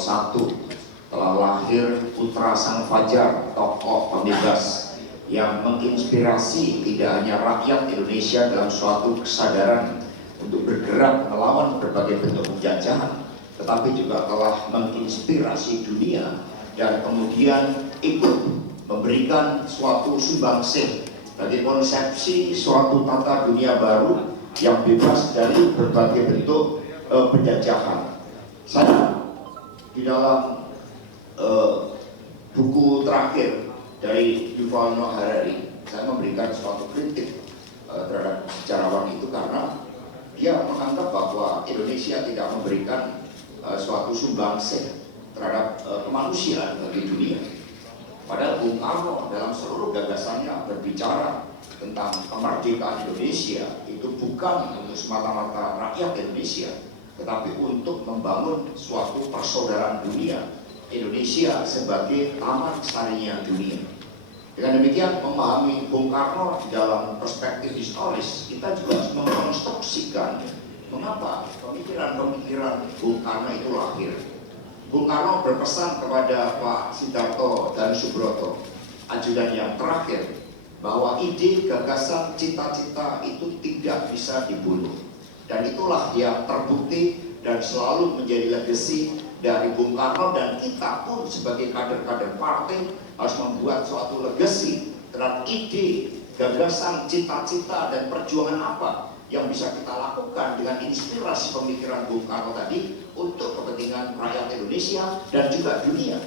1901 telah lahir putra sang fajar, tokoh pembebas yang menginspirasi tidak hanya rakyat Indonesia dalam suatu kesadaran untuk bergerak melawan berbagai bentuk penjajahan, tetapi juga telah menginspirasi dunia dan kemudian ikut memberikan suatu sumbangsih bagi konsepsi suatu tata dunia baru yang bebas dari berbagai bentuk penjajahan. Saya di dalam buku terakhir dari Yuval Noah Harari, saya memberikan suatu kritik terhadap sejarawan itu karena dia menganggap bahwa Indonesia tidak memberikan suatu sumbangsih terhadap kemanusiaan bagi dunia. Padahal Bung Karno dalam seluruh gagasannya berbicara tentang kemerdekaan Indonesia itu bukan untuk semata-mata rakyat Indonesia, tetapi untuk membangun suatu persaudaraan dunia, Indonesia sebagai taman sarinya dunia. Dengan demikian, memahami Bung Karno dalam perspektif historis, kita juga harus mengkonstruksikan mengapa pemikiran-pemikiran Bung Karno itu lahir. Bung Karno berpesan kepada Pak Sidarto dan Subroto, ajudan yang terakhir, bahwa ide, gagasan, cita-cita itu tidak bisa dibunuh. Dan itulah yang terbukti dan selalu menjadi legacy dari Bung Karno, dan kita pun sebagai kader-kader partai harus membuat suatu legacy terhadap ide, gagasan, cita-cita, dan perjuangan apa yang bisa kita lakukan dengan inspirasi pemikiran Bung Karno tadi untuk kepentingan rakyat Indonesia dan juga dunia.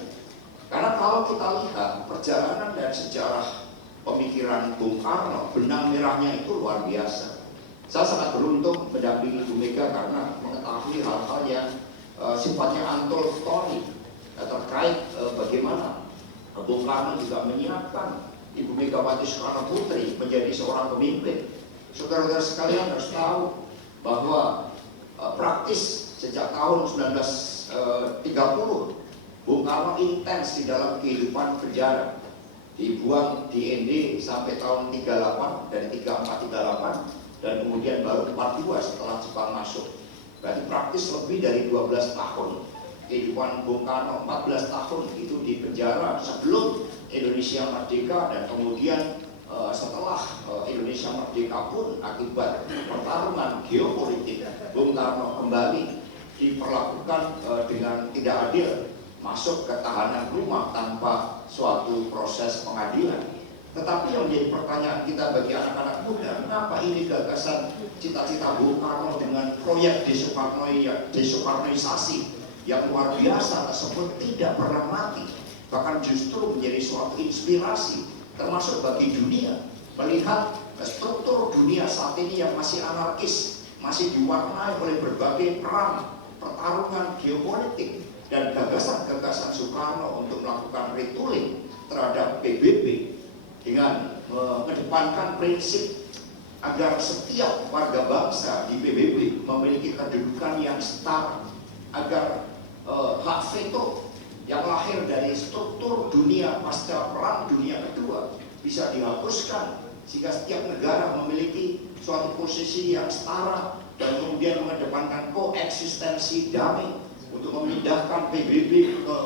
Karena kalau kita lihat perjalanan dan sejarah pemikiran Bung Karno, benang merahnya itu luar biasa. Saya sangat beruntung mendampingi Ibu Mega karena mengetahui hal-hal yang sifatnya antologis terkait bagaimana Bung Karno juga menyiapkan Ibu Megawati Soekarno Putri menjadi seorang pemimpin. Saudara-saudara sekalian harus tahu bahwa praktis sejak tahun 1930 Bung Karno intens di dalam kehidupan penjara, dibuang di ND sampai tahun 38, dari 34-38, dan kemudian baru 42 setelah Jepang masuk. Berarti praktis lebih dari 12 tahun kehidupan Bung Karno, 14 tahun itu di penjara sebelum Indonesia merdeka, dan kemudian setelah Indonesia merdeka pun akibat pertarungan geopolitik, Bung Karno kembali diperlakukan dengan tidak adil, masuk ke tahanan rumah tanpa suatu proses pengadilan. Tetapi yang menjadi pertanyaan kita bagi anak-anak muda, mengapa ini gagasan cita-cita Bung Karno dengan proyek desoekarnoisasi yang luar biasa tersebut tidak pernah mati, bahkan justru menjadi suatu inspirasi termasuk bagi dunia melihat struktur dunia saat ini yang masih anarkis, masih diwarnai oleh berbagai perang, pertarungan geopolitik, dan gagasan-gagasan Soekarno untuk melakukan retooling terhadap PBB dengan mengedepankan prinsip agar setiap warga bangsa di PBB memiliki kedudukan yang setara, agar hak veto yang lahir dari struktur dunia pasca perang dunia kedua bisa dihapuskan, sehingga setiap negara memiliki suatu posisi yang setara dan kemudian mengedepankan koeksistensi damai untuk memindahkan PBB ke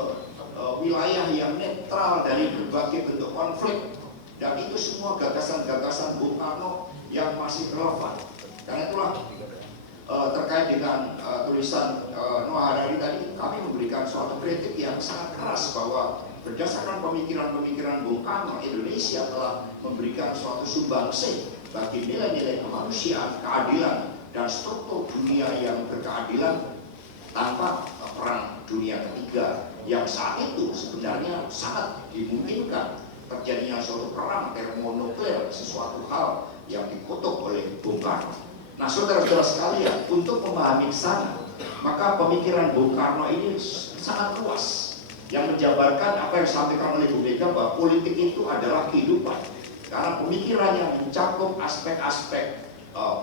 wilayah yang netral dari berbagai bentuk konflik. Dan itu semua gagasan-gagasan Bung Karno yang masih relevan. Karena itulah terkait dengan tulisan Noah Harari tadi, kami memberikan suatu kritik yang sangat keras bahwa berdasarkan pemikiran-pemikiran Bung Karno, Indonesia telah memberikan suatu sumbangsih bagi nilai-nilai kemanusiaan, keadilan, dan struktur dunia yang berkeadilan tanpa perang dunia ketiga yang saat itu sebenarnya sangat dimungkinkan terjadinya suatu perang termonuklir, sesuatu hal yang dikutuk oleh Bung Karno. Nah, saudara-saudara sekalian, untuk memahami sana, maka pemikiran Bung Karno ini sangat luas, yang menjabarkan apa yang disampaikan oleh Bu Mega bahwa politik itu adalah kehidupan. Karena pemikiran yang mencakup aspek-aspek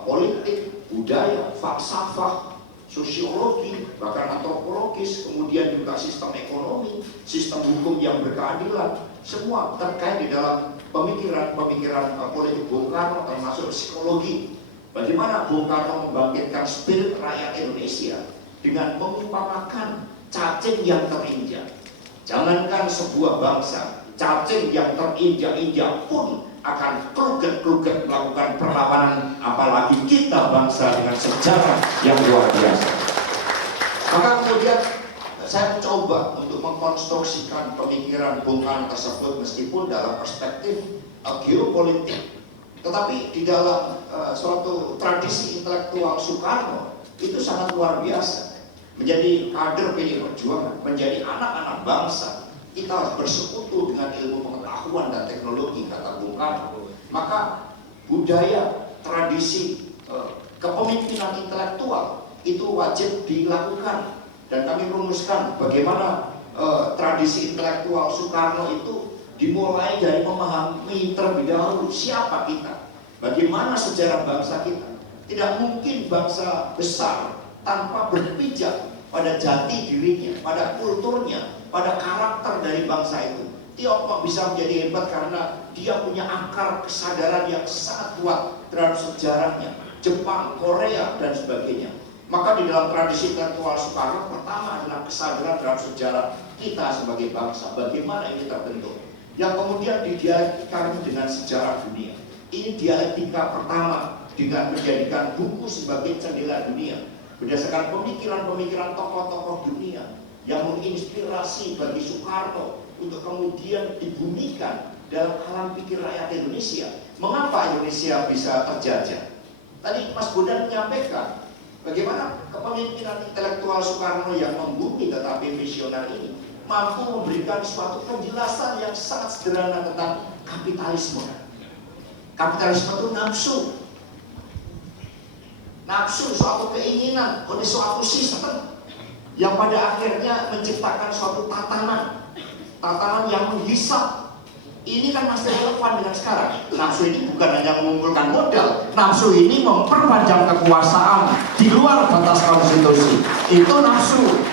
politik, budaya, falsafah, sosiologi, bahkan antropologis, kemudian juga sistem ekonomi, sistem hukum yang berkeadilan, semua terkait di dalam pemikiran-pemikiran politik Bung Karno, termasuk psikologi. Bagaimana Bung Karno membangkitkan spirit rakyat Indonesia dengan mengumpamakan cacing yang terinjak. Jangankan sebuah bangsa, cacing yang terinjak-injak pun akan kruget-kruget melakukan perlawanan, apalagi kita bangsa dengan sejarah yang luar biasa. Maka kemudian saya mencoba untuk mengkonstruksikan pemikiran Bung Karno tersebut meskipun dalam perspektif geopolitik, tetapi di dalam suatu tradisi intelektual Soekarno itu sangat luar biasa. Menjadi kader PDI Perjuangan, menjadi anak-anak bangsa, kita harus bersekutu dengan ilmu pengetahuan dan teknologi, kata Bung Karno. Maka budaya, tradisi, kepemimpinan intelektual itu wajib dilakukan. Dan kami merumuskan bagaimana tradisi intelektual Soekarno itu dimulai dari memahami terlebih dahulu siapa kita, bagaimana sejarah bangsa kita. Tidak mungkin bangsa besar tanpa berpijak pada jati dirinya, pada kulturnya, pada karakter dari bangsa itu. Tiongkok bisa menjadi hebat karena dia punya akar kesadaran yang sangat kuat terhadap sejarahnya. Jepang, Korea, dan sebagainya. Maka di dalam tradisi intelektual Soekarno pertama adalah kesadaran terhadap sejarah kita sebagai bangsa, bagaimana ini terbentuk, yang kemudian didialektikan dengan sejarah dunia. Ini dialektika pertama dengan menjadikan buku sebagai jendela dunia berdasarkan pemikiran-pemikiran tokoh-tokoh dunia yang menginspirasi bagi Soekarno untuk kemudian dibumikan dalam alam pikir rakyat Indonesia. Mengapa Indonesia bisa terjajah? Tadi Mas Bondan menyampaikan bagaimana kepemimpinan intelektual Soekarno yang membumi tetapi visioner ini mampu memberikan suatu penjelasan yang sangat sederhana tentang kapitalisme. Kapitalisme itu nafsu, suatu keinginan oleh suatu sistem yang pada akhirnya menciptakan suatu tatanan yang menghisap. Ini kan masih relevan dengan sekarang. Nafsu ini bukan hanya mengumpulkan modal, nafsu ini memperpanjang kekuasaan di luar batas konstitusi. Itu nafsu.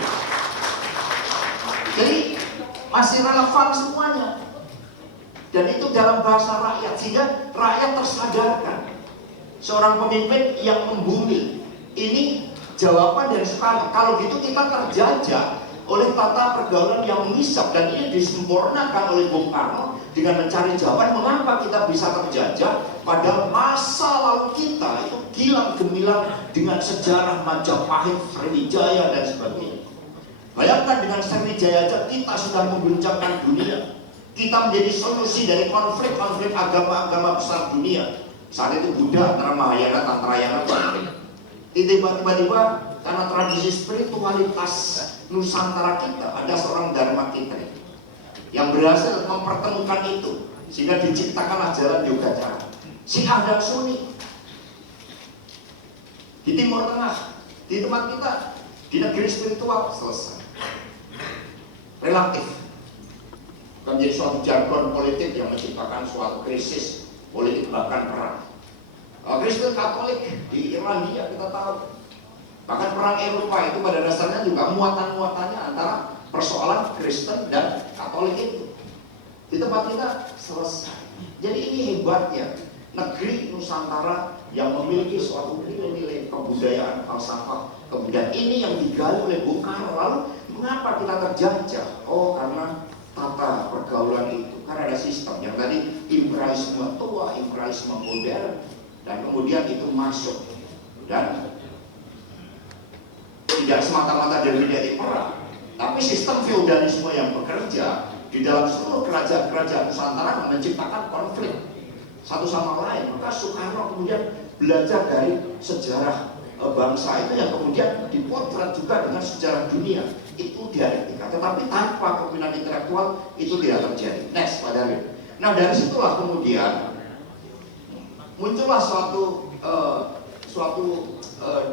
Jadi masih relevan semuanya. Dan itu dalam bahasa rakyat, sehingga rakyat tersadarkan. Seorang pemimpin yang membumi. Ini jawaban dari Soekarno. Kalau gitu kita terjajah oleh tata pergaulan yang menghisap, dan ini disempurnakan oleh Bung Karno dengan mencari jawaban mengapa kita bisa terjajah pada masa lalu kita itu gilang gemilang dengan sejarah Majapahit, Sriwijaya dan sebagainya. Bayangkan dengan Sriwijaya aja kita sudah mengguncangkan dunia. Kita menjadi solusi dari konflik-konflik agama-agama besar dunia. Saat itu Buddha antara Mahayana, Tantrayana, tiba-tiba karena tradisi spiritualitas Nusantara kita, ada seorang Dharma Kitri yang berhasil mempertemukan itu sehingga diciptakanlah jalan Yogacara. Syiah dan Sunni di Timur Tengah, di tempat kita, di negeri spiritual selesai. Relatif menjadi suatu jargon politik yang menciptakan suatu krisis politik bahkan perang. Kristen Katolik di Irlandia kita tahu, bahkan perang Eropa itu pada dasarnya juga muatan-muatannya antara persoalan Kristen dan Katolik itu. Di tempat kita selesai. Jadi ini hebatnya negeri Nusantara yang memiliki suatu nilai-nilai kebudayaan, falsafah kebudayaan ini yang digali oleh Bung Karno. Lalu mengapa kita terjajah? Oh, karena tata pergaulan itu, karena ada sistem yang tadi imperialisme tua, imperialisme modern, dan kemudian itu masuk dan tidak semata-mata dari dari perang, tapi sistem feodalisme yang bekerja di dalam seluruh kerajaan-kerajaan Nusantara menciptakan konflik satu sama lain. Maka Soekarno kemudian belajar dari sejarah bangsa itu yang kemudian dipotret juga dengan sejarah dunia. Itu dialektika, tetapi tanpa kepemimpinan intelektual itu tidak terjadi. Next, Pak Darwin. Nah, dari situlah kemudian muncullah suatu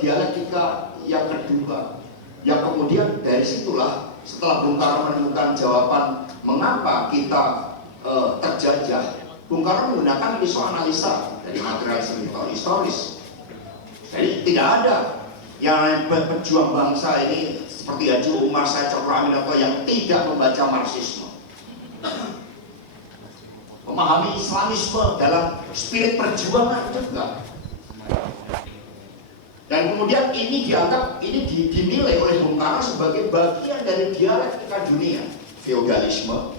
dialektika yang kedua, yang kemudian dari situlah setelah Bung Karno menemukan jawaban mengapa kita terjajah, Bung Karno menggunakan isoanalisa dari materialisme historis. Jadi tidak ada yang pejuang bangsa ini seperti Haji Umar Said Cokroaminoto yang tidak membaca Marxisme, memahami Islamisme dalam spirit perjuangan juga. Dan kemudian ini dianggap, dinilai oleh Bung Karno sebagai bagian dari dialektika dunia. Feodalisme,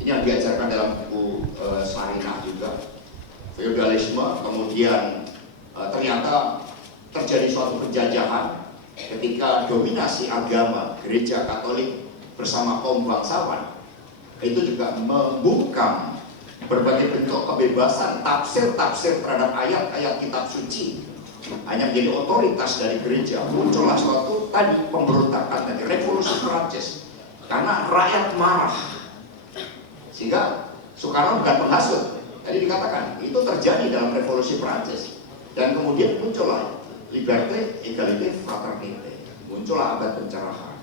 ini yang diajarkan dalam buku Sarinah juga. Feodalisme, kemudian ternyata terjadi suatu penjajahan ketika dominasi agama gereja Katolik bersama kaum bangsawan. Itu juga membungkam berbagai bentuk kebebasan tafsir-tafsir terhadap ayat-ayat kitab suci. Hanya menjadi otoritas dari gereja. Muncullah suatu tadi pemberontakan dari revolusi Prancis karena rakyat marah, sehingga Soekarno bukan penghasut. Tadi dikatakan itu terjadi dalam revolusi Prancis, dan kemudian muncullah liberté, égalité, fraternité, muncullah abad pencerahan.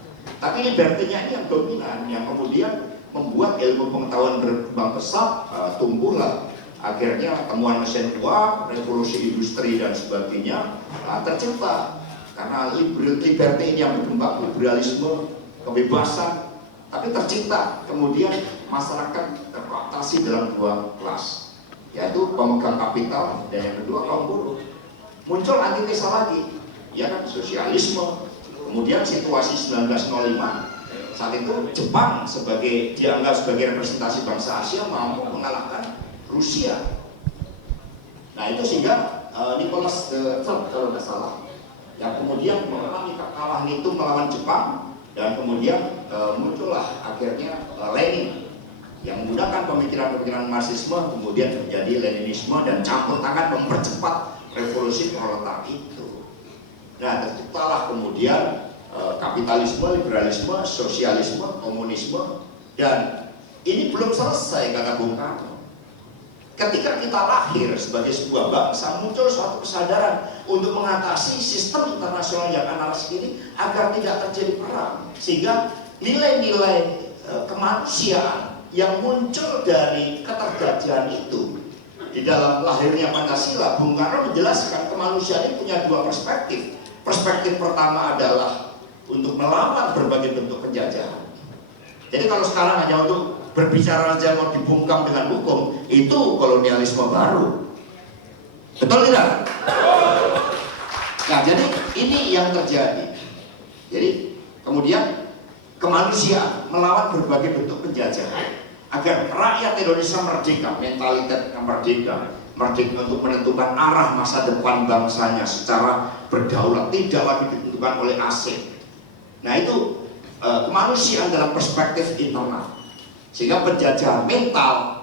Tapi liberté-nya ini yang dominan, yang kemudian membuat ilmu pengetahuan berkembang pesat, tumbuhlah akhirnya temuan mesin uap, revolusi industri dan sebagainya tercipta karena liberté ini yang berkembang, liberalisme, kebebasan. Tapi tercipta kemudian masyarakat terkooptasi dalam dua kelas, yaitu pemegang kapital dan yang kedua kaum buruh. Muncul antitesa lagi, ya kan, sosialisme. Kemudian situasi 1905, saat itu Jepang dianggap sebagai representasi bangsa Asia mampu mengalahkan Rusia. Nah itu sehingga Nicholas III kalau nggak salah, yang kemudian mengalami kekalahan itu melawan Jepang, dan kemudian muncullah akhirnya Lenin yang menggunakan pemikiran-pemikiran Marxisme, kemudian menjadi Leninisme dan campur tangan mempercepat revolusi proletar itu. Nah terciptalah kemudian kapitalisme, liberalisme, sosialisme, komunisme, dan ini belum selesai kata Bung Karno. Ketika kita lahir sebagai sebuah bangsa, muncul suatu kesadaran untuk mengatasi sistem internasional yang anarkis ini agar tidak terjadi perang, sehingga nilai-nilai kemanusiaan yang muncul dari ketergajahan itu di dalam lahirnya Pancasila. Bung Karno menjelaskan kemanusiaan ini punya dua perspektif. Perspektif pertama adalah untuk melawan berbagai bentuk penjajahan. Jadi kalau sekarang hanya untuk berbicara saja mau dibungkam dengan hukum, itu kolonialisme baru. Betul tidak? Nah, jadi ini yang terjadi. Jadi kemudian kemanusiaan melawan berbagai bentuk penjajahan agar rakyat Indonesia merdeka, mentalitas merdeka untuk menentukan arah masa depan bangsanya secara berdaulat, tidak lagi ditentukan oleh asing. Nah itu kemanusiaan dalam perspektif internal. Sehingga penjajahan mental,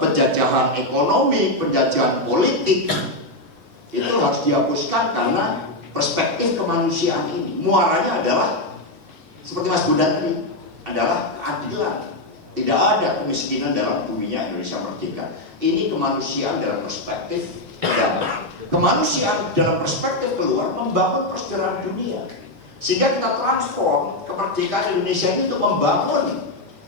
penjajahan ekonomi, penjajahan politik itu harus dihapuskan karena perspektif kemanusiaan ini. Muaranya adalah seperti Mas Bondan tadi, adalah keadilan. Tidak ada kemiskinan dalam buminya Indonesia merdeka. Ini kemanusiaan dalam perspektif dan kemanusiaan dalam perspektif keluar membangun persaudaraan dunia. Sehingga kita transform kemerdekaan Indonesia ini untuk membangun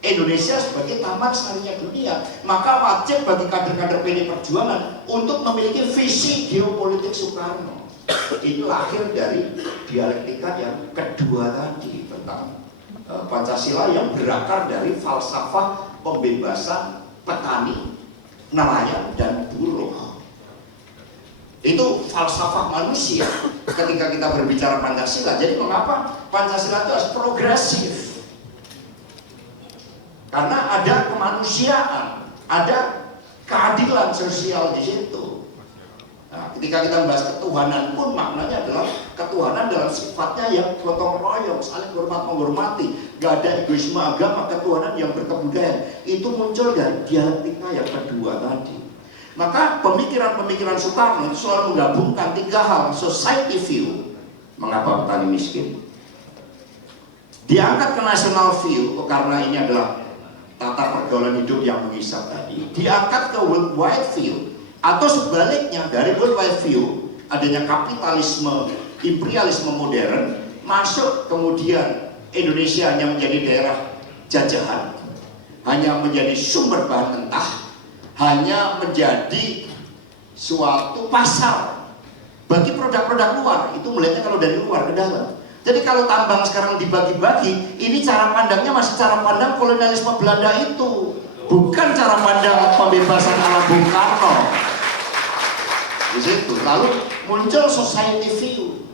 Indonesia sebagai taman sarinya dunia. Maka wajib bagi kader-kader PD Perjuangan untuk memiliki visi geopolitik Soekarno. Ini lahir dari dialektika yang kedua tadi tentang Pancasila yang berakar dari falsafah pembebasan petani, nelayan, dan buruh. Itu falsafah manusia ketika kita berbicara Pancasila. Jadi mengapa Pancasila itu harus progresif? Karena ada kemanusiaan, ada keadilan sosial di situ. Nah, ketika kita membahas ketuhanan pun maknanya adalah ketuhanan dalam sifatnya yang gotong royong, saling hormat menghormati, gak ada egoisme agama, ketuhanan yang berkebudayaan. Itu muncul dari dialektika yang kedua tadi. Maka pemikiran-pemikiran Soekarno itu selalu menggabungkan tiga hal: society view, mengapa petani miskin, diangkat ke national view karena ini adalah tata pergaulan hidup yang mengisap tadi, diangkat ke worldwide view, atau sebaliknya dari worldwide view adanya kapitalisme, imperialisme modern masuk, kemudian Indonesia hanya menjadi daerah jajahan, hanya menjadi sumber bahan mentah, hanya menjadi suatu pasar bagi produk-produk luar. Itu melihatnya kalau dari luar ke dalam. Jadi kalau tambang sekarang dibagi-bagi, ini cara pandangnya masih cara pandang kolonialisme Belanda itu, bukan cara pandang pembebasan ala Bung Karno. Di situ lalu muncul society view.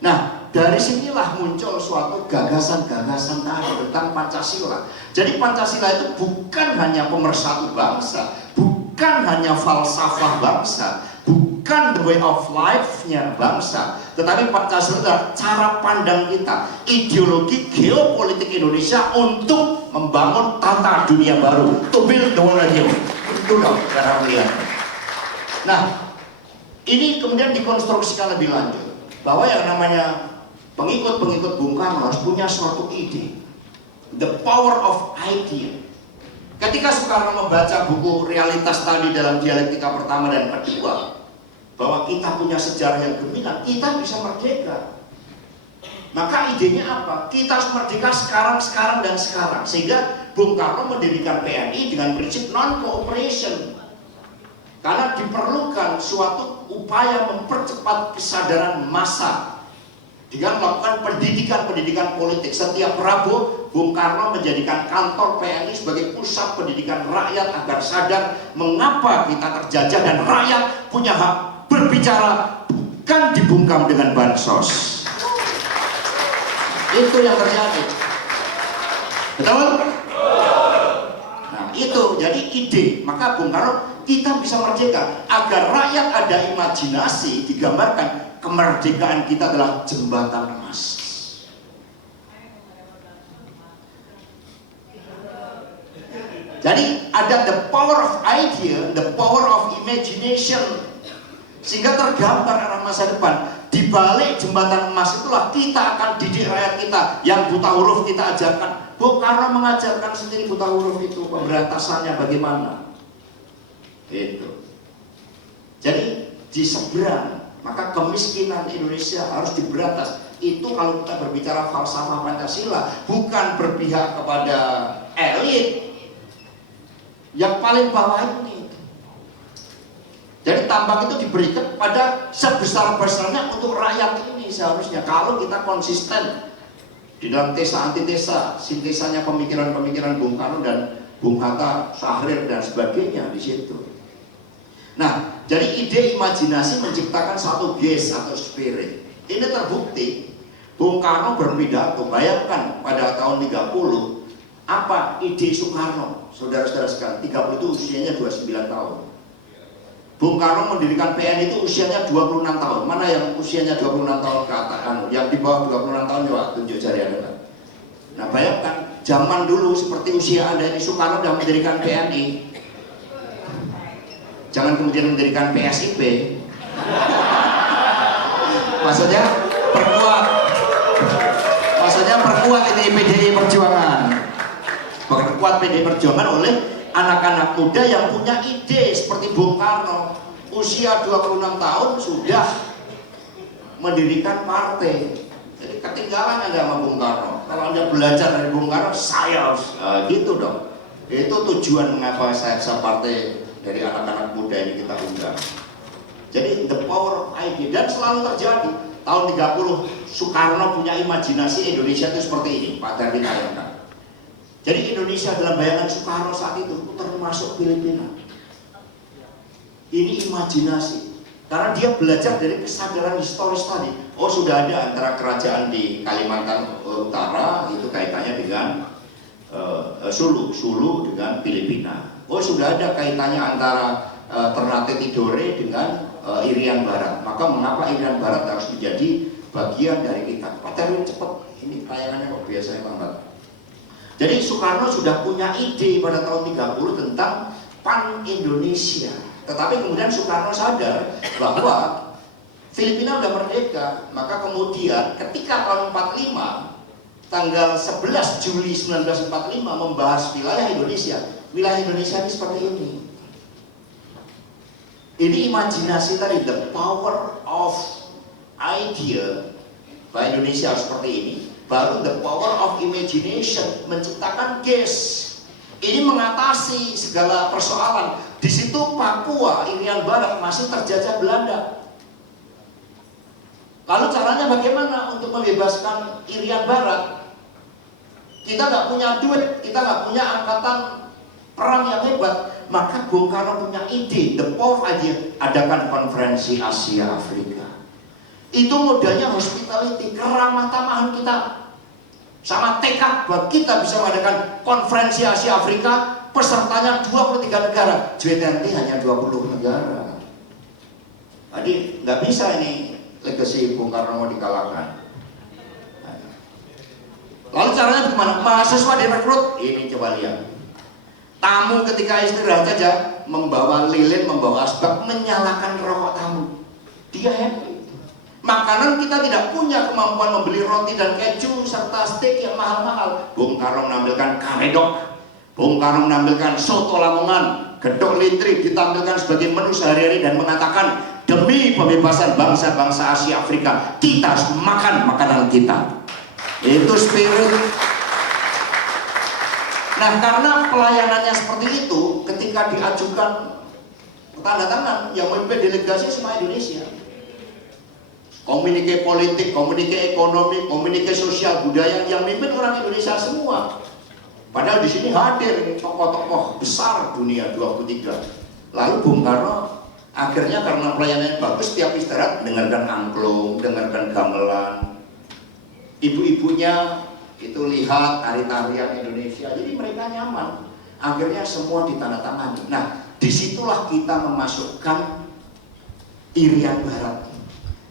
Nah, dari sinilah muncul suatu gagasan-gagasan tadi tentang Pancasila. Jadi Pancasila itu bukan hanya pemersatu bangsa, bukan hanya falsafah bangsa, bukan the way of life-nya bangsa, tetapi Pancasila adalah cara pandang kita, ideologi geopolitik Indonesia untuk membangun tata dunia baru, to build the world anew. Itu dong cara melihat. Nah, ini kemudian dikonstruksikan lebih lanjut bahwa yang namanya pengikut-pengikut Bung Karno harus punya suatu ide, the power of idea. Ketika Soekarno membaca buku Realitas tadi dalam dialektika pertama dan kedua, bahwa kita punya sejarah yang gemilang, kita bisa merdeka. Maka idenya apa? Kita harus merdeka sekarang, dan sekarang. Sehingga Bung Karno mendirikan PNI dengan prinsip non-cooperation. Karena diperlukan suatu upaya mempercepat kesadaran massa dengan melakukan pendidikan politik. Setiap Rabu, Bung Karno menjadikan kantor PNI sebagai pusat pendidikan rakyat agar sadar mengapa kita terjajah dan rakyat punya hak berbicara, bukan dibungkam dengan bansos. Itu yang terjadi. Betul? Nah, itu jadi ide. Maka Bung Karno, kita bisa merdeka agar rakyat ada imajinasi, digambarkan kemerdekaan kita adalah jembatan emas. Jadi ada the power of idea, the power of imagination, sehingga tergambar arah masa depan. Di balik jembatan emas itulah kita akan didik rakyat kita. Yang buta huruf kita ajarkan. Bung Karno mengajarkan sendiri buta huruf itu, pemberantasannya bagaimana. Itu. Jadi di seberang, maka kemiskinan Indonesia harus diberantas. Itu kalau kita berbicara falsafah Pancasila, bukan berpihak kepada elit yang paling bawah ini. Jadi tambang itu diberikan pada sebesar-besarnya untuk rakyat ini seharusnya. Kalau kita konsisten di dalam tesa antitesa, sintesanya pemikiran-pemikiran Bung Karno dan Bung Hatta, Syahrir dan sebagainya di situ. Nah, jadi ide imajinasi menciptakan satu gaze atau spirit. Ini terbukti. Bung Karno berpidato, bayangkan pada tahun 30, apa ide Soekarno? Saudara-saudara sekalian, 30 itu usianya 29 tahun. Bung Karno mendirikan PNI itu usianya 26 tahun. Mana yang usianya 26 tahun ke atas? Yang di bawah 26 tahun coba tunjuk jari Anda. Nah, bayangkan zaman dulu seperti usia Anda ini, Soekarno sudah mendirikan PNI. Jangan kemudian mendirikan PSIP. Maksudnya perkuat ini PDI Perjuangan. Perkuat PDI Perjuangan oleh anak-anak muda yang punya ide seperti Bung Karno. Usia 26 tahun sudah mendirikan partai. Jadi ketinggalan Anda sama Bung Karno. Kalau Anda belajar dari Bung Karno, saya gitu dong. Itu tujuan mengapa saya partai dari anak-anak muda ini kita undang. Jadi the power of idea, dan selalu terjadi. Tahun 30 Soekarno punya imajinasi Indonesia itu seperti ini, Pak Darwin tayangkan. Jadi Indonesia dalam bayangan Soekarno saat itu termasuk Filipina. Ini imajinasi, karena dia belajar dari kesadaran historis tadi. Oh, sudah ada antara kerajaan di Kalimantan Utara itu kaitannya dengan Sulu dengan Filipina. Oh, sudah ada kaitannya antara Ternate Tidore dengan Irian Barat. Maka mengapa Irian Barat harus menjadi bagian dari kita? Pak Darwin cepet, ini tayangannya kok biasanya lambat. Jadi Soekarno sudah punya ide pada tahun 30 tentang Pan-Indonesia. Tetapi kemudian Soekarno sadar bahwa Filipina sudah merdeka. Maka kemudian ketika tahun 45, tanggal 11 Juli 1945 membahas wilayah Indonesia. Wilayah Indonesia ini seperti ini. Ini imajinasi tadi, the power of idea. Bahwa Indonesia seperti ini. Baru the power of imagination, menciptakan gaze. Ini mengatasi segala persoalan. Di situ Papua, Irian Barat masih terjajah Belanda. Lalu caranya bagaimana untuk membebaskan Irian Barat? Kita nggak punya duit, kita nggak punya angkatan perang yang hebat. Maka Bung Karno punya ide, the power of idea, adakan konferensi Asia Afrika. Itu modalnya hospitality, keramah tamahan kita. Sama tekad buat kita bisa mengadakan konferensi Asia Afrika, pesertanya 23 negara, G20 hanya 20 negara. Jadi nggak bisa ini legasi Bung Karno mau dikalahkan. Lalu caranya bagaimana? Mahasiswa direkrut, ini coba lihat. Tamu ketika istirahat saja membawa lilin, membawa asbak, menyalakan rokok tamu. Dia happy. Makanan kita tidak punya kemampuan membeli roti dan keju serta steak yang mahal-mahal. Bung Karno menampilkan karedok, Bung Karno menampilkan soto Lamongan, gedok litri ditampilkan sebagai menu sehari-hari dan mengatakan, demi pembebasan bangsa-bangsa Asia Afrika, kita harus makan makanan kita. Itu spirit. Nah, karena pelayanannya seperti itu, ketika diajukan tanda tangan, yang memimpin delegasi semua Indonesia. Komunike politik, komunike ekonomi, komunike sosial, budaya, yang memimpin orang Indonesia semua. Padahal di sini hadir tokoh-tokoh besar dunia 23. Lalu Bung Karno akhirnya karena pelayanannya bagus, setiap istirahat dengarkan angklung, dengarkan gamelan. Ibu-ibunya itu lihat tari-tarian Indonesia, jadi mereka nyaman. Akhirnya semua ditandatangani. Nah, disitulah kita memasukkan Irian Barat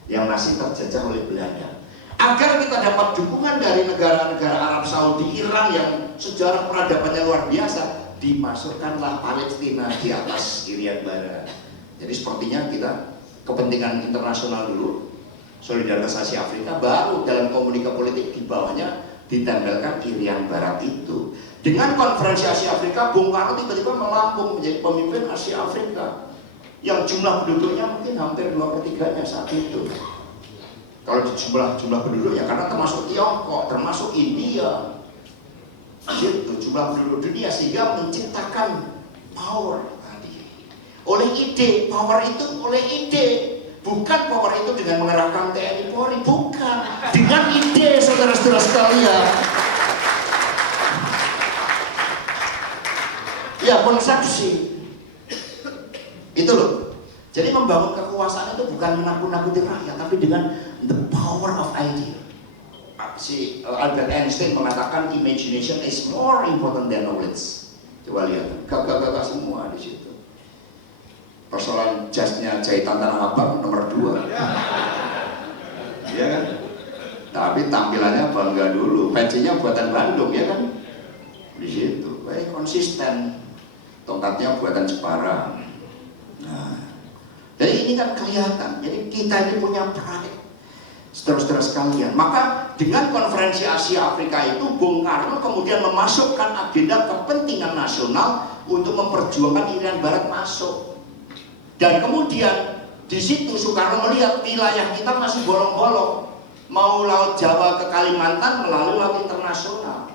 yang masih terjajah oleh Belanda. Agar kita dapat dukungan dari negara-negara Arab Saudi, Iran yang sejarah peradabannya luar biasa, dimasukkanlah Palestina di atas Irian Barat. Jadi sepertinya kita kepentingan internasional dulu, solidaritas Asia Afrika, baru dalam komunikasi politik di bawahnya ditempelkan Irian Barat itu. Dengan konferensi Asia Afrika, Bung Karno tiba-tiba melambung menjadi pemimpin Asia Afrika yang jumlah penduduknya mungkin hampir 2/3-nya saat itu. Kalau jumlah penduduknya, karena termasuk Tiongkok, termasuk India, gitu, jumlah penduduk dunia, sehingga menciptakan power tadi. Oleh ide, power itu oleh ide. Bukan power itu dengan mengerahkan TNI Polri, bukan. Dengan ide, saudara-saudara sekalian. Ya, konsepsi. Itu loh. Jadi membangun kekuasaan itu bukan menakut-nakuti rakyat, tapi dengan the power of idea. Si Albert Einstein mengatakan imagination is more important than knowledge. Coba lihat, gagak-gagak semua di situ. Persoalan jasnya jahitan Tanah Abang nomor 2. Ya kan? Tapi tampilannya bangga dulu, pecinya buatan Bandung, ya kan? Di situ, baik konsisten. Tongkatnya buatan Jepara. Nah, jadi ini kan kelihatan. Jadi kita ini punya pride, saudara-saudara sekalian. Maka dengan konferensi Asia Afrika itu, Bung Karno kemudian memasukkan agenda kepentingan nasional untuk memperjuangkan Irian Barat masuk. Dan kemudian di situ Soekarno melihat wilayah kita masih bolong-bolong, mau laut Jawa ke Kalimantan melalui laut internasional.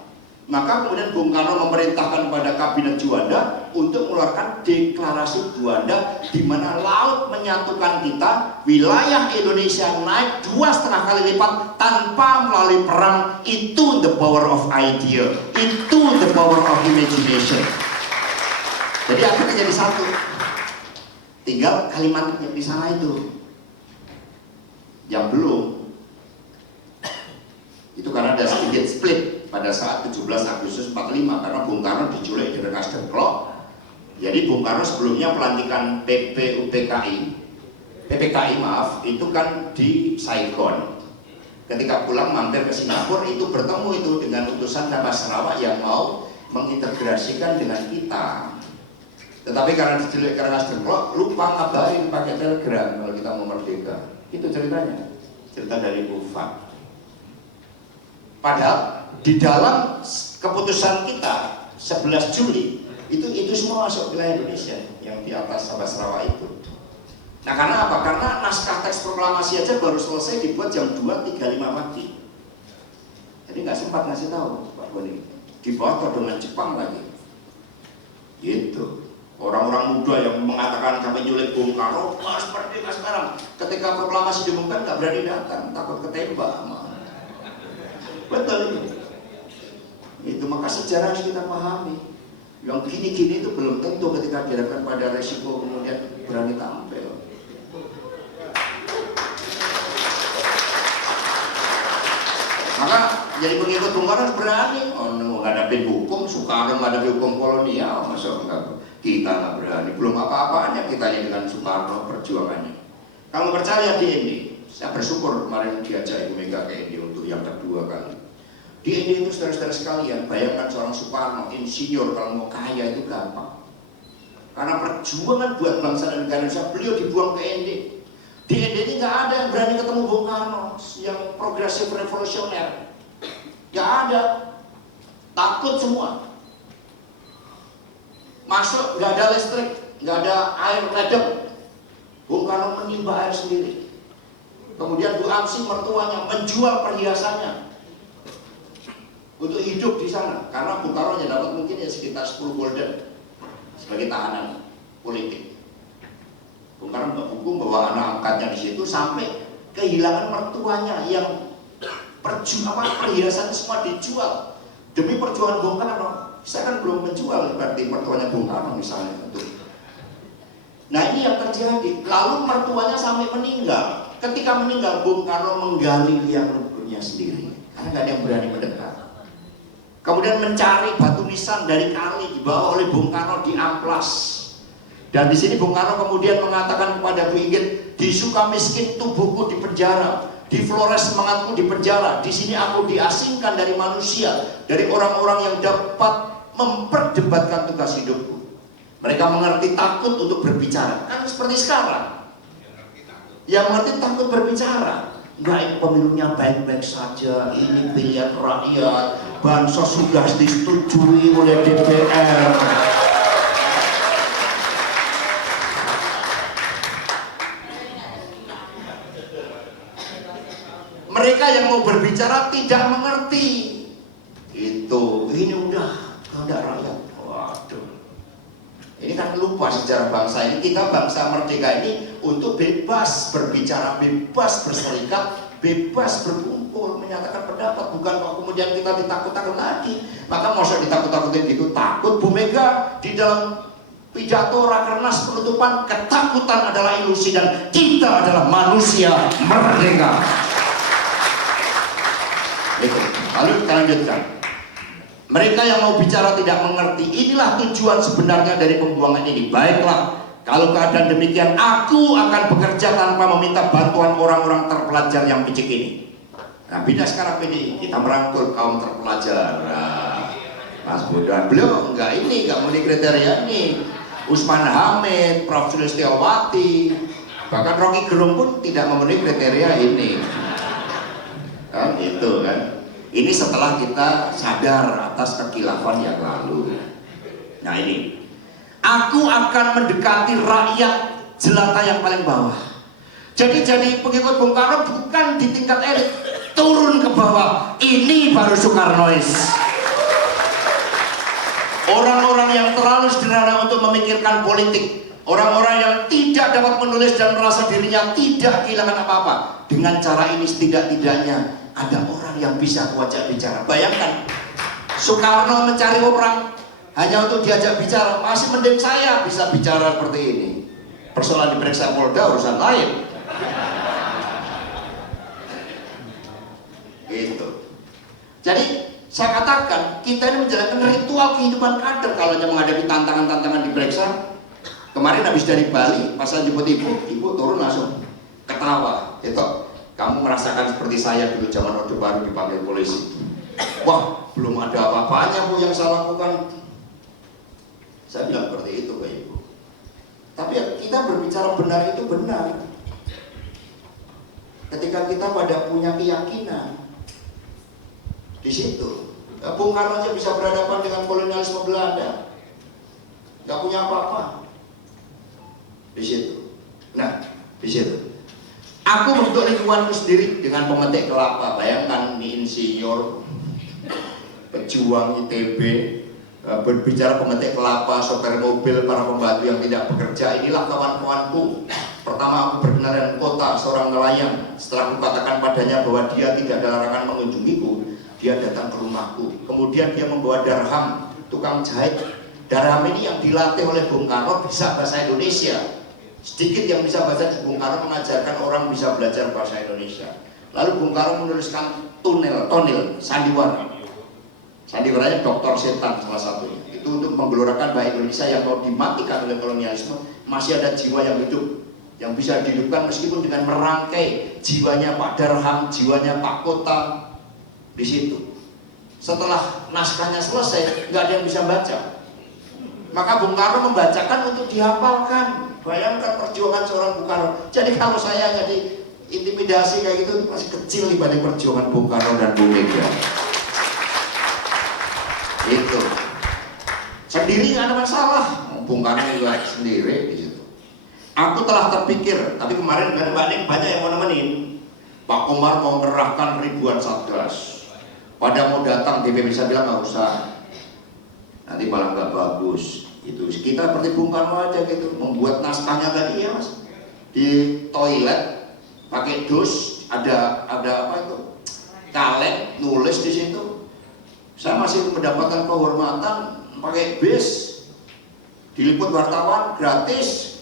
Maka kemudian Bung Karno memerintahkan kepada Kabinet Juanda untuk mengeluarkan deklarasi Juanda, di mana laut menyatukan kita, wilayah Indonesia naik 2,5 kali lipat tanpa melalui perang. Itu the power of idea, itu the power of imagination. Jadi akhirnya jadi satu. Tinggal Kalimantan yang di sana itu yang belum. Itu karena ada sedikit split pada saat 17 Agustus 45 karena Bung Karno diculik di Rengas Dengklok. Jadi Bung Karno sebelumnya pelantikan PPKI maaf, itu kan di Saigon. Ketika pulang mampir ke Singapura, itu bertemu itu dengan utusan Sabah Sarawak yang mau mengintegrasikan dengan kita. Tetapi karena diculik ke Rengas Dengklok, lupa ngabarin pakai telegram kalau kita mau merdeka. Itu ceritanya, cerita dari Bufat. Padahal di dalam keputusan kita 11 Juli itu semua masuk wilayah Indonesia yang di atas Sabah Sarawak itu. Nah, karena apa? Karena naskah teks proklamasi aja baru selesai dibuat jam 2.35 pagi. Jadi nggak sempat ngasih tahu Pak Boni. Di bawah todongan Jepang lagi. Gitu. Orang-orang muda yang mengatakan sampai nyulik Bung Karno, wah seperti sekarang. Ketika proklamasi diumumkan nggak berani datang, takut ketembak. Betul ini. Itu maka sejarah harus kita pahami. Yang gini-gini itu belum tentu ketika dihadapkan pada resiko kemudian berani tampil. Jadi pengikut Bung Karno harus berani menghadapi hukum. Soekarno menghadapi hukum kolonial, masa enggak, kita nggak berani. Belum apa-apanya kita dengan Soekarno perjuangannya. Kamu percaya di Indi? Saya bersyukur kemarin diajak Ibu Mega ke Indi untuk yang kedua kali. Di Indi itu saudara-saudara sekalian, bayangkan seorang Soekarno, insinyur, kalau mau kaya itu gampang. Karena perjuangan buat bangsa dan negara Indonesia, beliau dibuang ke Indi. Di Indi ini nggak ada yang berani ketemu Bung Karno yang progresif revolusioner. Nggak ada, takut semua. Masuk nggak ada listrik, nggak ada air ledeng. Bung Karno menimba air sendiri. Kemudian Bu Amsi mertuanya menjual perhiasannya untuk hidup di sana, karena Bung Karno hanya dapat mungkin ya sekitar 10 gulden sebagai tahanan politik. Bung Karno menghukum bahwa anak angkatnya di situ sampai kehilangan mertuanya yang perhiasannya semua dijual demi perjuangan Bung Karno. Saya kan belum menjual berarti mertuanya Bung Karno misalnya. Nah ini yang terjadi. Lalu mertuanya sampai meninggal. Ketika meninggal, Bung Karno menggali liang luburnya sendiri karena nggak ada yang berani mendekat. Kemudian mencari batu nisan dari kali dibawa oleh Bung Karno di amplas. Dan di sini Bung Karno kemudian mengatakan kepada Bu Inggit, di Sukamiskin tubuhku di penjara, di Flores semangatku di penjara, di sini aku diasingkan dari manusia, dari orang-orang yang dapat memperdebatkan tugas hidupku. Mereka mengerti takut untuk berbicara, kan seperti sekarang. Yang mengerti takut berbicara. Enggak, pemilunya baik-baik saja, ini pilihan rakyat, bansos sudah disetujui oleh DPR. Mereka yang mau berbicara tidak mengerti. Itu, ini udah kehendak rakyat. Waduh. Ini kan lupa sejarah bangsa ini. Kita bangsa merdeka ini untuk bebas berbicara, bebas berserikat, bebas berkumpul, menyatakan pendapat. Bukan kok kemudian kita ditakut-takut lagi. Maka mau ditakut-takutin gitu. Takut Bu Mega di dalam pidato Rakernas penutupan, ketakutan adalah ilusi dan kita adalah manusia merdeka. Itu. Lalu kita lanjutkan. Mereka yang mau bicara tidak mengerti. Inilah tujuan sebenarnya dari pembuangan ini. Baiklah, kalau keadaan demikian, aku akan bekerja tanpa meminta bantuan orang-orang terpelajar yang picik ini. Nah, beda sekarang PDI, kita merangkul kaum terpelajar. Nah, Mas Budan, beliau enggak memenuhi kriteria ini. Usman Hamid, Prof. Sulistiawati, bahkan Rocky Gerung pun tidak memenuhi kriteria ini. Kan itu kan. Ini setelah kita sadar atas kekhilafan yang lalu. Nah ini, aku akan mendekati rakyat jelata yang paling bawah. Jadi pengikut Bung Karno bukan di tingkat elit, turun ke bawah. Ini baru Soekarnois. Orang-orang yang terlalu sederhana untuk memikirkan politik, orang-orang yang tidak dapat menulis dan merasa dirinya tidak kehilangan apa-apa. Dengan cara ini setidak-tidaknya ada orang yang bisa kuajak bicara. Bayangkan, Soekarno mencari orang hanya untuk diajak bicara. Masih mending saya bisa bicara seperti ini. Persoalan diperiksa Polda urusan lain. Gitu. Jadi saya katakan kita ini menjalankan ritual kehidupan kader kalau hanya menghadapi tantangan-tantangan diperiksa. Kemarin habis dari Bali, pas saya jemput ibu turun langsung ketawa. Itu. Kamu merasakan seperti saya dulu zaman Orde Baru dipanggil polisi. Wah, belum ada apa-apanya Bu yang saya lakukan. Saya bilang seperti itu ke Ibu. Tapi kita berbicara benar itu benar. Ketika kita pada punya keyakinan di situ. Bung Karno aja bisa berhadapan dengan kolonialisme Belanda. Gak punya apa-apa. Di situ. Nah, di situ. Aku membentuk lingkunganku sendiri dengan pemetik kelapa. Bayangkan ini insinyur, pejuang ITB, berbicara pemetik kelapa, sopir mobil, para pembantu yang tidak bekerja. Inilah kawan-kawanku. Pertama aku berkenal dengan kota, seorang nelayan. Setelah aku katakan padanya bahwa dia tidak ada larangan mengunjungiku, dia datang ke rumahku. Kemudian dia membawa darham, tukang jahit. Darham ini yang dilatih oleh Bung Karno bisa bahasa Indonesia. Sedikit yang bisa bahasa Bung Karno mengajarkan orang bisa belajar bahasa Indonesia. Lalu Bung Karno menuliskan tonil, sandiwara. Sandiwaranya Dr. Setan salah satunya. Itu untuk menggelorakan bahwa Indonesia yang mau dimatikan oleh kolonialisme masih ada jiwa yang hidup, yang bisa dihidupkan meskipun dengan merangkai jiwanya Pak Darham, jiwanya Pak Kota di situ. Setelah naskahnya selesai, nggak ada yang bisa baca. Maka Bung Karno membacakan untuk dihafalkan. Bayangkan perjuangan seorang Bung Karno. Jadi kalau saya nggak diintimidasi kayak gitu masih kecil dibanding perjuangan Bung Karno dan Bung Mega. Itu sendiri nggak ada masalah. Bung Karno juga sendiri di situ. Aku telah terpikir, tapi kemarin kan banyak yang mau nemenin. Pak Komar mau mengerahkan ribuan satgas. Pada mau datang DPP bisa bilang nggak usah, nanti malah nggak bagus. Itu kita seperti Bung Karno aja gitu, membuat naskahnya tadi ya mas, di toilet pakai dus, ada apa itu, kaleng, nulis di situ. Saya masih mendapatkan kehormatan pakai bis, diliput wartawan gratis,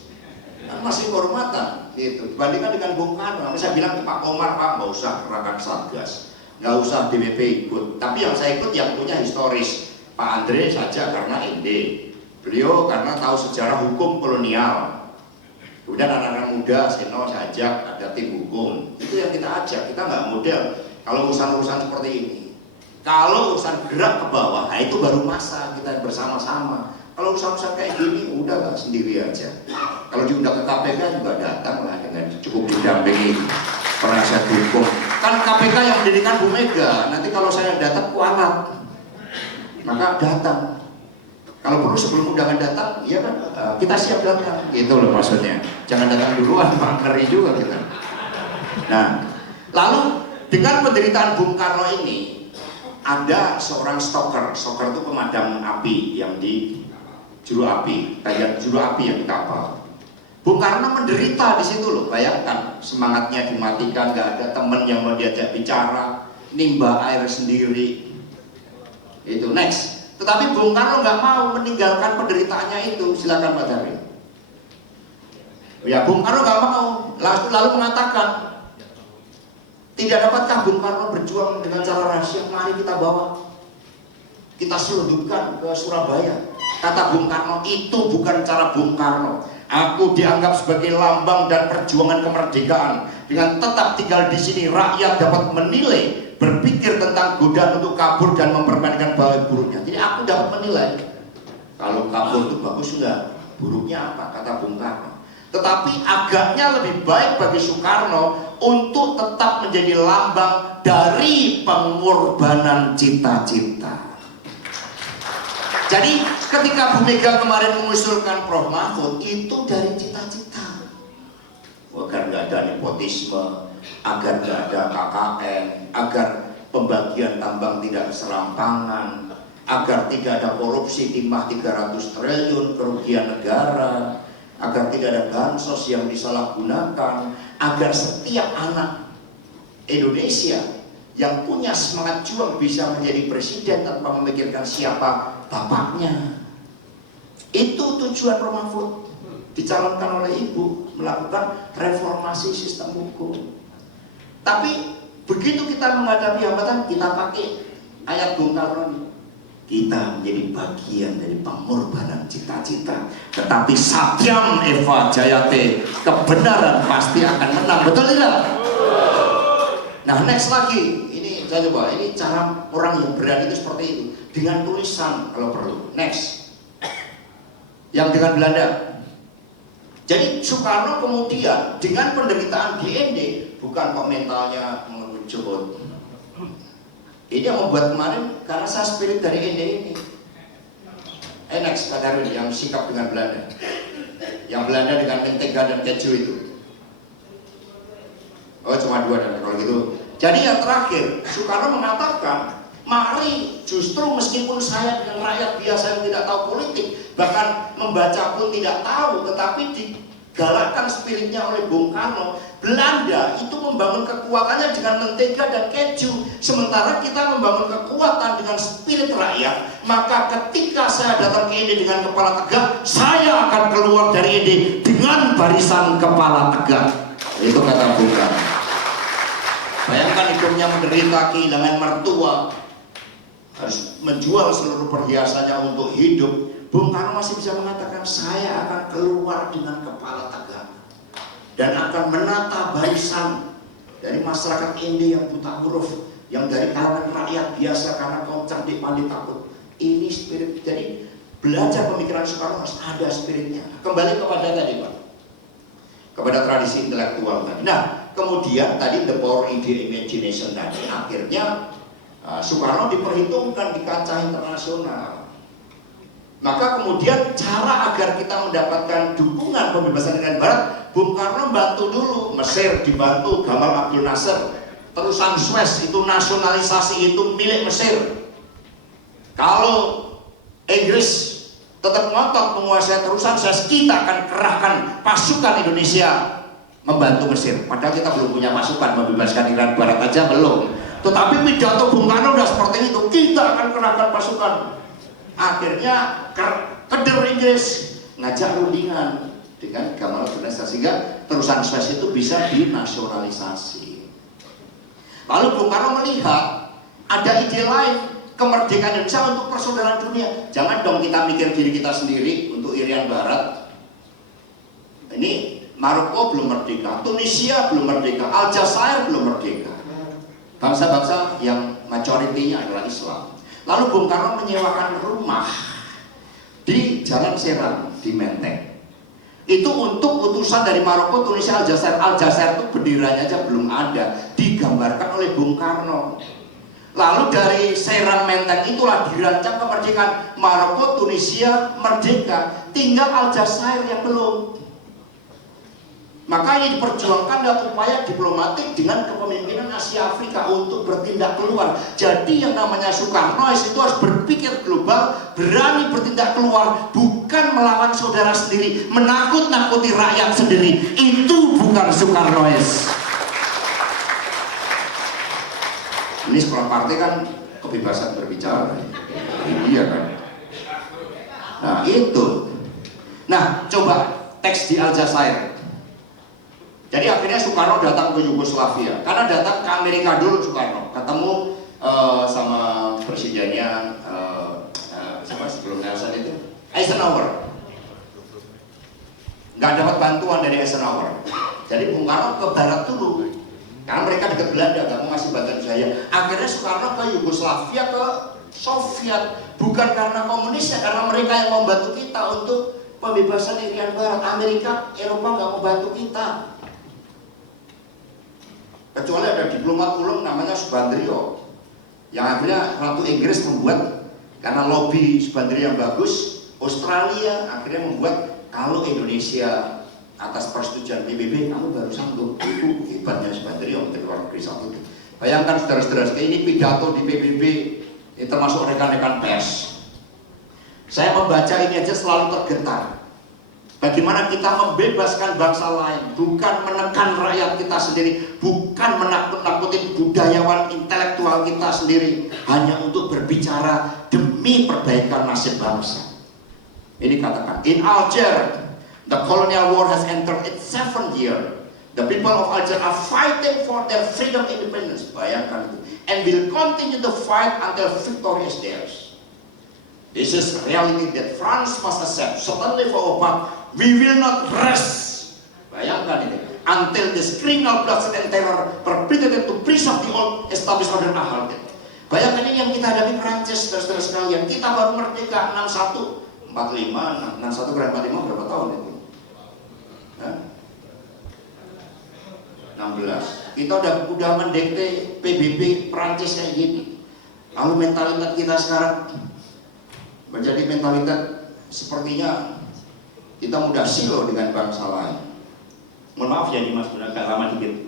kan masih kehormatan gitu. Dibandingkan dengan Bung Karno, saya bilang ke Pak Komar, Pak nggak usah kerahkan satgas, nggak usah DPP ikut. Tapi yang saya ikut yang punya historis, Pak Andre saja karena ND, beliau karena tahu sejarah hukum kolonial. Kemudian anak-anak muda, Seno saya ajak, ada tim hukum. Itu yang kita ajak, kita nggak model. Kalau urusan-urusan seperti ini, kalau urusan gerak ke bawah, nah itu baru masa kita bersama-sama. Kalau urusan-urusan kayak gini, udahlah sendiri aja. Kalau diundang ke KPK juga datang lah dengan cukup didampingi penasihat hukum. Kan KPK yang mendirikan Bu Mega, nanti kalau saya datang kualat, maka datang. Kalau perlu sebelum undangan datang, ya kan kita siap datang. Itu loh maksudnya. Jangan datang duluan, ngeri juga kita. Nah, lalu dengan penderitaan Bung Karno ini, ada seorang stoker itu pemadam api yang di juru api, kayak juru api yang di kapal. Bung Karno menderita di situ loh, bayangkan semangatnya dimatikan, nggak ada temen yang mau diajak bicara, nimba air sendiri. Itu next. Tetapi Bung Karno nggak mau meninggalkan penderitaannya itu, silakan Pak Darwin. Ya Bung Karno nggak mau, lalu mengatakan, tidak dapatkah Bung Karno berjuang dengan cara rahasia? Mari kita bawa, kita selundupkan ke Surabaya. Kata Bung Karno, itu bukan cara Bung Karno. Aku dianggap sebagai lambang dan perjuangan kemerdekaan. Dengan tetap tinggal di sini, rakyat dapat menilai, berpikir tentang godaan untuk kabur dan memperbandingkan baik buruknya. Jadi aku dapat menilai, kalau kabur itu bagus enggak, buruknya apa, kata Bung Karno. Tetapi agaknya lebih baik bagi Soekarno untuk tetap menjadi lambang dari pengorbanan cita-cita. Jadi ketika Bu Mega kemarin mengusulkan Prof Mahfud, itu dari cita-cita. Agar nggak ada nepotisme, agar nggak ada KKN, agar pembagian tambang tidak serampangan, agar tidak ada korupsi timah 300 triliun kerugian negara, agar tidak ada bansos yang disalahgunakan, agar setiap anak Indonesia yang punya semangat juang bisa menjadi presiden tanpa memikirkan siapa bapaknya. Itu tujuan Prof Mahfud, dicalonkan oleh ibu, melakukan reformasi sistem hukum. Tapi begitu kita menghadapi hambatan, kita pakai ayat Bung Karno ini. Kita menjadi bagian dari pengorbanan cita-cita. Tetapi Satyam Eva Jayate, kebenaran pasti akan menang. Betul tidak? Nah next lagi, ini saya coba, ini cara orang yang berani itu seperti itu, dengan tulisan kalau perlu. Next, yang dengan Belanda. Jadi Soekarno kemudian dengan penderitaan DND, bukan kok mentalnya mengerucut. Ini yang membuat kemarin karena saya spirit dari ND ini. Next, Pak Darwin yang sikap dengan Belanda, yang Belanda dengan mentega dan keju itu. Oh cuma dua dan kalau gitu. Jadi yang terakhir, Soekarno mengatakan, mari justru meskipun saya dengan rakyat biasa yang tidak tahu politik, bahkan membaca pun tidak tahu, tetapi digalakkan spiritnya oleh Bung Karno. Belanda itu membangun kekuatannya dengan mentega dan keju, sementara kita membangun kekuatan dengan spirit rakyat. Maka ketika saya datang ke IND dengan kepala tegak, saya akan keluar dari IND dengan barisan kepala tegak. Itu kata Bung Karno. Bayangkan hidupnya menderita, kehilangan mertua, harus menjual seluruh perhiasannya untuk hidup. Bung Karno masih bisa mengatakan, saya akan keluar dengan kepala tegak dan akan menata barisan dari masyarakat India yang buta huruf, yang dari kalangan rakyat biasa karena kaum cerdik pandai takut. Ini spirit. Jadi belajar pemikiran Soekarno harus ada spiritnya. Kembali kepada tadi Pak, kepada tradisi intelektual tadi. Nah, kemudian tadi the power idea imagination tadi, akhirnya Soekarno diperhitungkan di kancah internasional. Maka kemudian cara agar kita mendapatkan dukungan pembebasan Irian Barat, Bung Karno bantu dulu. Mesir dibantu Gamal Abdel Nasser, terusan Suez itu nasionalisasi itu milik Mesir. Kalau Inggris tetap ngotot menguasai terusan Suez, kita akan kerahkan pasukan Indonesia membantu Mesir. Padahal kita belum punya pasukan, membebaskan Irian Barat aja belum. Tetapi pidato Bung Karno udah seperti itu, kita akan kerahkan pasukan. Akhirnya keder Inggris ngajak rundingan dengan Gamal Abdel Nasser sehingga terusan Suez itu bisa dinasionalisasi. Lalu Bung Karno melihat ada ide lain, kemerdekaan Indonesia untuk persaudaraan dunia. Jangan dong kita mikir diri kita sendiri untuk Irian Barat. Ini Maroko belum merdeka, Tunisia belum merdeka, Aljazair belum merdeka. Bangsa-bangsa yang majoritinya adalah Islam. Lalu Bung Karno menyewakan rumah di Jalan Serang di Menteng. Itu untuk utusan dari Maroko, Tunisia, Aljazair. Aljazair itu benderanya aja belum ada, digambarkan oleh Bung Karno. Lalu dari Serang Menteng itulah dirancang kemerdekaan. Maroko, Tunisia merdeka, tinggal Aljazair yang belum. Maka ini diperjuangkan lewat upaya diplomatik dengan kepemimpinan Asia Afrika untuk bertindak keluar. Jadi yang namanya Soekarno itu harus berpikir global, berani bertindak keluar, bukan melawan saudara sendiri, menakut-nakuti rakyat sendiri. Itu bukan Soekarnois. Ini sekolah partai kan kebebasan berbicara. Iya kan? Nah itu. Nah coba teks di Aljazair. Jadi akhirnya Soekarno datang ke Yugoslavia, karena datang ke Amerika dulu Soekarno, ketemu sama presidennya siapa sebelum Nelson itu, Eisenhower. Nggak dapat bantuan dari Eisenhower, jadi Bung Karno ke barat dulu, karena mereka dekat Belanda, nggak mau ngasih bantuan saya. Akhirnya Soekarno ke Yugoslavia, ke Soviet, bukan karena komunisnya, karena mereka yang membantu kita untuk pembebasan Irian Barat. Amerika, Eropa nggak mau bantu kita. Kecuali ada diplomat ulung namanya Subandrio, yang akhirnya Ratu Inggris membuat, karena lobby Subandrio yang bagus, Australia akhirnya membuat kalau Indonesia atas persetujuan PBB kamu baru sanggup. Itu hebatnya Subandrio menteri luar negeri saat itu. Bayangkan saudara-saudara, ini pidato di PBB, ini termasuk rekan-rekan pers. Saya membaca ini aja selalu tergetar. Bagaimana kita membebaskan bangsa lain, bukan menekan rakyat kita sendiri, bukan menakut-nakutin budayawan intelektual kita sendiri, hanya untuk berbicara demi perbaikan nasib bangsa. Ini katakan, in Alger, the colonial war has entered its 7th year. The people of Alger are fighting for their freedom and independence. Bayangkan itu, and will continue to fight until victory is theirs. This is a reality that France must accept. Certainly for Obat, we will not rest. Bayangkan ini, until this criminal bloodshed and terror perpetrated to preserve the old established order are halted. Bayangkan ini yang kita hadapi Prancis, saudara sekalian. Kita baru merdeka 61, 45, 61 kali 45 berapa tahun itu? 16. Kita udah mendekte PBB Prancis kayak gini. Lalu mentalitas kita sekarang menjadi mentalitas sepertinya kita mudah silo dengan bangsa lain. Mohon maaf ya Dimas, agak lama dikit.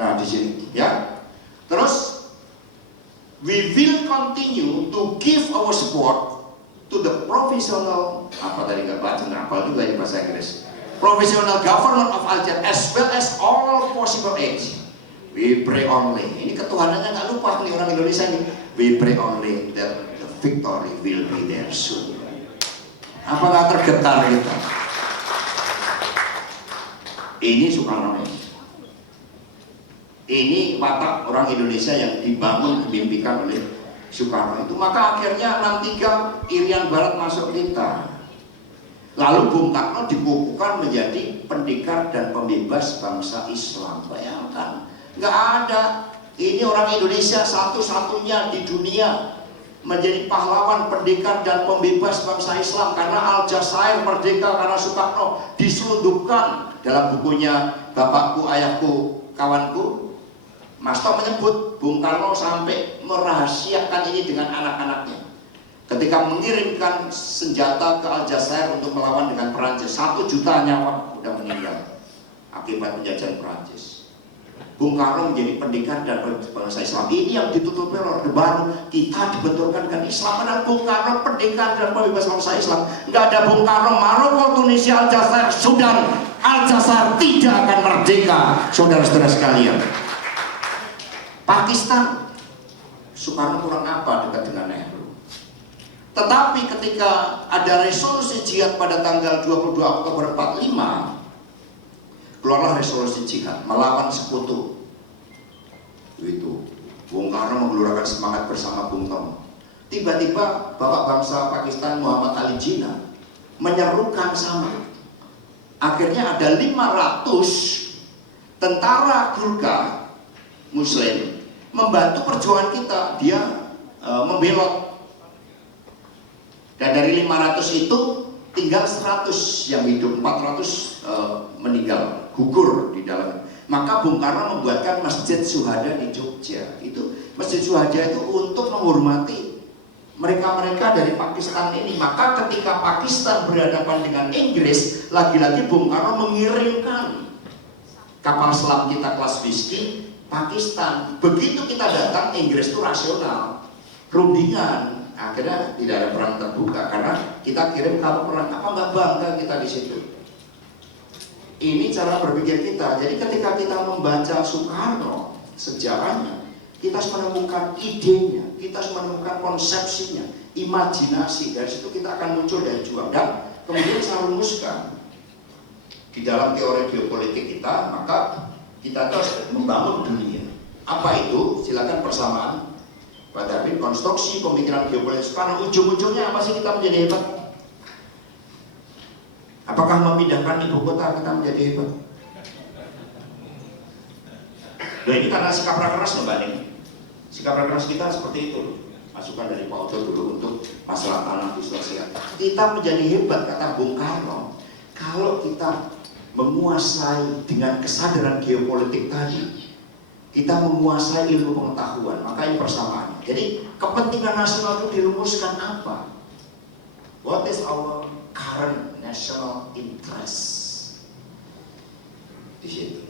Nah di sini ya. Terus we will continue to give our support to the provisional, apa tadi nggak baca, nggak hafal juga ini bahasa Inggris, provisional government of Alger as well as all possible aids. We pray only, ini ketuhanannya nggak lupa nih orang Indonesia ini. We pray only that the victory will be there soon. Apakah tergetar kita? Ini Soekarno. Ini watak orang Indonesia yang dibangun, dimimpikan oleh Soekarno itu. Maka akhirnya 63 Irian Barat masuk kita. Lalu Bung Karno dikukuhkan menjadi pendekar dan pembebas bangsa Islam. Bayangkan, nggak ada. Ini orang Indonesia satu-satunya di dunia menjadi pahlawan pendekar dan pembebas bangsa Islam, karena Aljazair merdeka karena Soekarno diselundupkan. Dalam bukunya Bapakku, Ayahku, Kawanku, Mas Tom menyebut Bung Karno sampai merahasiakan ini dengan anak-anaknya. Ketika mengirimkan senjata ke Aljazair untuk melawan dengan Perancis, 1 juta nyawa sudah meninggal akibat penjajahan Perancis. Bung Karno menjadi pendekar dan bangsa Islam. Ini yang ditutupi oleh Orde Baru. Kita dibenturkan dengan Islam. Karena Bung Karno pendekar dan pembebas bangsa Islam. Nggak ada Bung Karno, Maroko, Tunisia, Aljazair, Sudan, Aljazair tidak akan merdeka, saudara-saudara sekalian. Pakistan, Soekarno kurang apa dekat dengan Nehru. Tetapi ketika ada resolusi jihad pada tanggal 22 Oktober 45, keluarlah resolusi jihad melawan sekutu. Itu Bung Karno menggelurakan semangat bersama Bung Tomo. Tiba-tiba Bapak bangsa Pakistan Muhammad Ali Jinnah menyerukan sama. Akhirnya ada 500 tentara Gurkha Muslim membantu perjuangan kita. Dia membelot. Dan dari 500 itu tinggal 100 yang hidup, 400 meninggal, gugur di dalam. Maka Bung Karno membuatkan Masjid Syuhada di Jogja. Itu Masjid Syuhada itu untuk menghormati mereka-mereka dari Pakistan ini. Maka ketika Pakistan berhadapan dengan Inggris, lagi-lagi Bung Karno mengirimkan kapal selam kita kelas Whiskey Pakistan. Begitu kita datang, Inggris itu rasional, rundingan. Akhirnya tidak ada perang terbuka karena kita kirim kapal perang. Apa nggak bangga kita di situ? Ini cara berpikir kita. Jadi ketika kita membaca Soekarno sejarahnya, kita harus menemukan idenya, kita harus menemukan konsepsinya, imajinasi. Dari situ kita akan muncul dari juang. Dan kemudian saya rumuskan di dalam teori geopolitik kita, maka kita harus membangun dunia. Apa itu? Silakan persamaan. Pak Darwin, konstruksi pemikiran geopolitik Soekarno, ujung-ujungnya apa sih kita menjadi hebat? Apakah memindahkan ibu kota kita menjadi hebat? Nah, ini karena sikap rakeras membanding. Sikap rakeras kita seperti itu. Masukan dari Pak Oto dulu untuk masalah tanah di sosial. Kita menjadi hebat, kata Bung Karno, kalau kita menguasai dengan kesadaran geopolitik tadi, kita menguasai ilmu pengetahuan. Maka ini persamaannya. Jadi kepentingan nasional itu dirumuskan apa? What is our current national interest? Di situ.